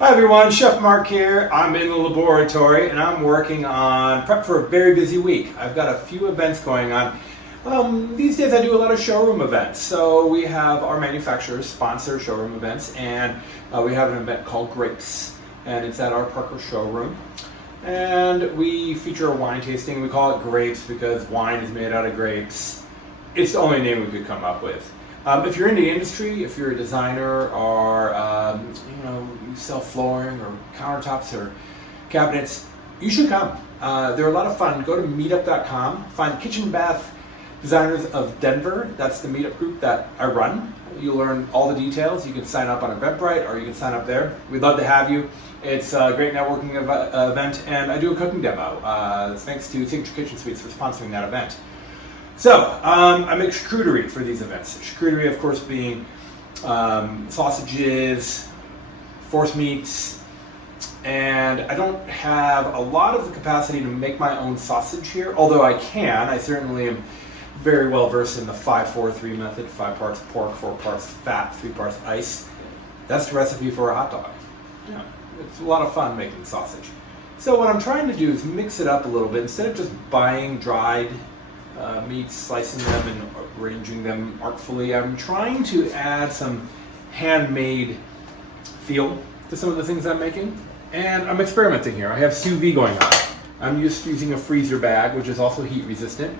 Hi everyone, Chef Mark here. I'm in the laboratory and I'm working on prep for a very busy week. I've got a few events going on. These days I do a lot of showroom events. So we have our manufacturers sponsor showroom events, and we have an event called Grapes, and it's at our Parker showroom. And we feature a wine tasting. We call it Grapes because wine is made out of grapes. It's the only name we could come up with. If you're in the industry, if you're a designer or you sell flooring or countertops or cabinets, you should come. They're a lot of fun. Go to meetup.com, find Kitchen Bath Designers of Denver. That's the meetup group that I run. You'll learn all the details. You can sign up on Eventbrite or you can sign up there. We'd love to have you. It's a great networking event, and I do a cooking demo. Thanks to Signature Kitchen Suites for sponsoring that event. So, I make charcuterie for these events. Charcuterie, of course, being sausages, force meats, and I don't have a lot of the capacity to make my own sausage here, although I can. I certainly am very well versed in the 5-4-3 method, 5 parts pork, 4 parts fat, 3 parts ice. That's the recipe for a hot dog. Yeah, it's a lot of fun making sausage. So what I'm trying to do is mix it up a little bit. Instead of just buying dried meats, slicing them and arranging them artfully, I'm trying to add some handmade feel to some of the things I'm making. And I'm experimenting here. I have sous vide going on. I'm just using a freezer bag, which is also heat resistant.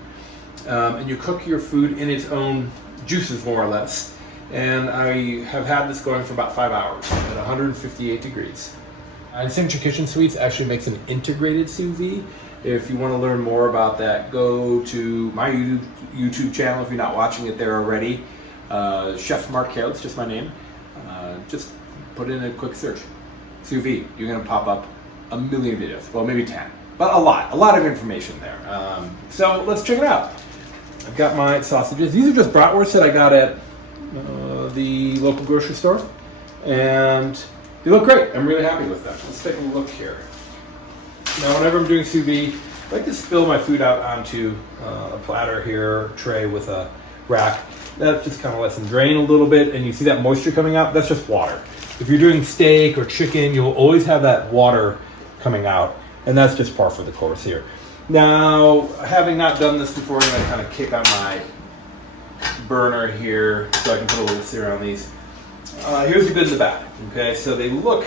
And you cook your food in its own juices, more or less. And I have had this going for about 5 hours at 158 degrees. And Signature Kitchen Suites actually makes an integrated sous vide. If you want to learn more about that, go to my YouTube channel if you're not watching it there already. Chef Mark Hale, it's just my name. Just put in a quick search. Sous vide. You're going to pop up a million videos. Well, maybe 10. But a lot of information there. So let's check it out. I've got my sausages. These are just bratwursts that I got at the local grocery store. And they look great. I'm really happy with them. Let's take a look here. Now, whenever I'm doing sous vide, I like to spill my food out onto a platter here, tray with a rack. That just kind of lets them drain a little bit, and you see that moisture coming out? That's just water. If you're doing steak or chicken, you'll always have that water coming out, and that's just par for the course here. Now, having not done this before, I'm going to kind of kick on my burner here so I can put a little sear on these. Here's the good and the bad. Okay, so they look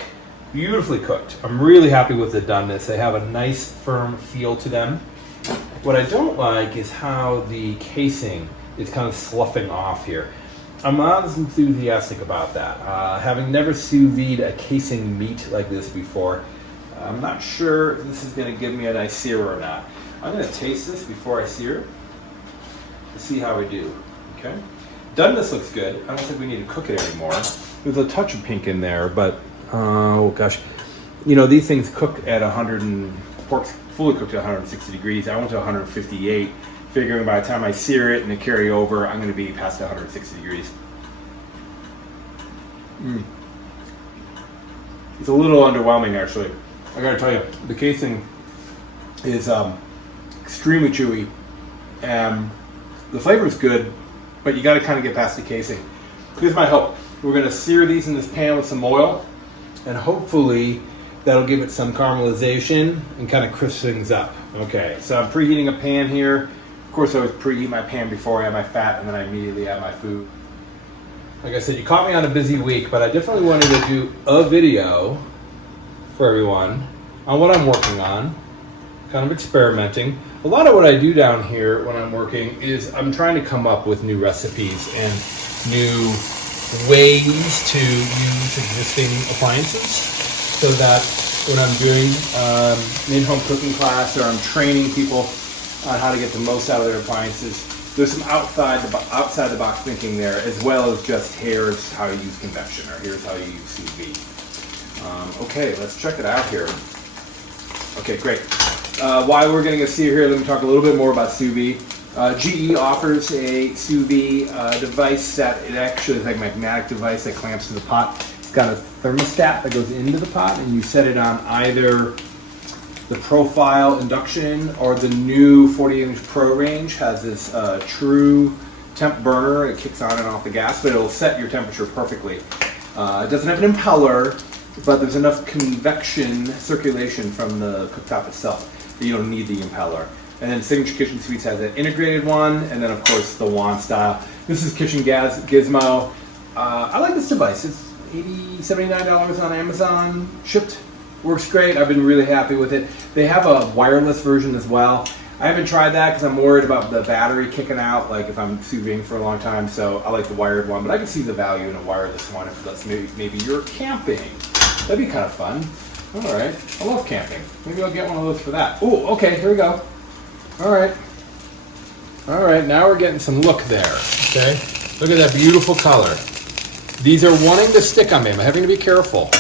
beautifully cooked. I'm really happy with the doneness. They have a nice firm feel to them. What I don't like is how the casing is kind of sloughing off here. I'm not as enthusiastic about that. Having never sous vide a casing meat like this before, I'm not sure if this is going to give me a nice sear or not. I'm going to taste this before I sear it to see how we do. Okay, doneness looks good. I don't think we need to cook it anymore. There's a touch of pink in there, but oh gosh, these things cook at pork's fully cooked at 160 degrees. I went to 158, figuring by the time I sear it and it carry over, I'm going to be past 160 degrees. It's a little underwhelming, actually. I got to tell you, the casing is extremely chewy, and the flavor is good, but you got to kind of get past the casing. Here's my hope. We're going to sear these in this pan with some oil, and hopefully that'll give it some caramelization and kind of crisp things up. Okay, so I'm preheating a pan here. Of course, I always preheat my pan before I add my fat, and then I immediately add my food. Like I said, you caught me on a busy week, but I definitely wanted to do a video for everyone on what I'm working on, kind of experimenting. A lot of what I do down here when I'm working is I'm trying to come up with new recipes and new ways to use existing appliances, so that when I'm doing an in-home cooking class or I'm training people on how to get the most out of their appliances, there's some outside the box thinking there, as well as just here's how you use convection or here's how you use sous vide. Okay, let's check it out here. Okay, great. While we're getting a sear here, let me talk a little bit more about sous vide. GE offers a sous vide device that it actually is like a magnetic device that clamps to the pot. It's got a thermostat that goes into the pot, and you set it on either the profile induction or the new 40-inch Pro range has this true temp burner. It kicks on and off the gas, but it'll set your temperature perfectly. It doesn't have an impeller, but there's enough convection circulation from the cooktop itself that you don't need the impeller. And then Signature Kitchen Suites has an integrated one, and then of course the wand style. This is Kitchen Gizmo. I like this device. It's $80, $79 on Amazon, shipped. Works great. I've been really happy with it. They have a wireless version as well. I haven't tried that because I'm worried about the battery kicking out, like if I'm sous videing for a long time. So I like the wired one, but I can see the value in a wireless one if that's maybe you're camping. That'd be kind of fun. All right, I love camping. Maybe I'll get one of those for that. Oh, okay, here we go. All right, now we're getting some look there, okay? Look at that beautiful color. These are wanting to stick on me. I'm having to be careful.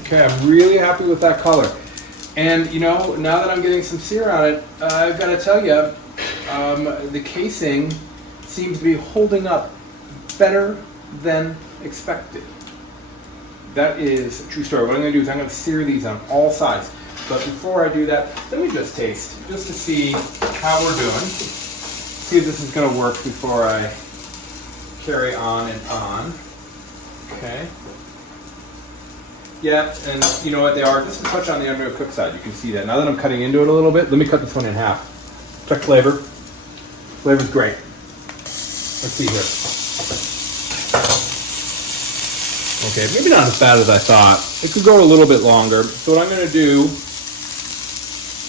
Okay, I'm really happy with that color. And you know, now that I'm getting some sear on it, I've got to tell you, the casing seems to be holding up better than expected. That is a true story. What I'm going to do is I'm going to sear these on all sides. But before I do that, let me just taste, just to see how we're doing. See if this is going to work before I carry on and on. Okay. Yeah, and you know what they are? Just a touch on the undercooked side. You can see that. Now that I'm cutting into it a little bit, let me cut this one in half. Check flavor. Flavor's great. Let's see here. Okay, maybe not as bad as I thought. It could go a little bit longer. So what I'm going to do,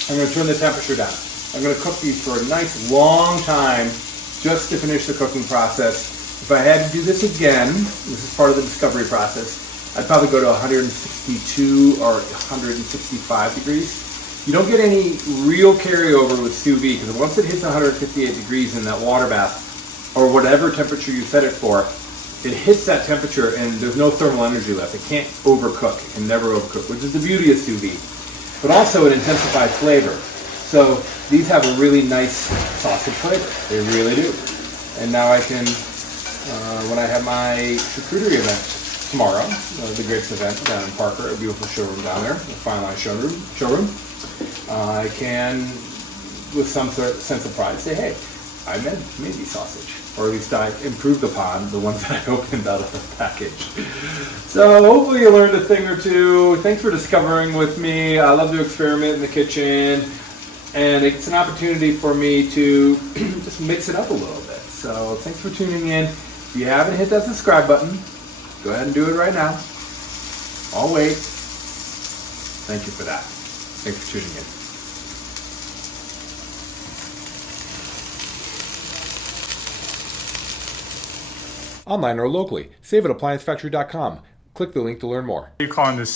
I'm going to turn the temperature down. I'm going to cook these for a nice long time just to finish the cooking process. If I had to do this again, this is part of the discovery process, I'd probably go to 162 or 165 degrees. You don't get any real carryover with sous vide because once it hits 158 degrees in that water bath, or whatever temperature you set it for, it hits that temperature and there's no thermal energy left. It can't overcook. It can never overcook, which is the beauty of sous vide. But also it intensifies flavor. So these have a really nice sausage flavor. They really do. And now I can, when I have my charcuterie event tomorrow, the Grapes event down in Parker, a beautiful showroom down there, a fine line showroom, I can, with some sense of pride, say, hey, I made these sausage. Or at least I improved upon the ones that I opened out of the package. So hopefully you learned a thing or two. Thanks for discovering with me. I love to experiment in the kitchen. And it's an opportunity for me to just mix it up a little bit. So thanks for tuning in. If you haven't hit that subscribe button, go ahead and do it right now. I'll wait. Thank you for that. Thanks for tuning in. Online or locally, save at appliancefactory.com. Click the link to learn more. What are you calling this?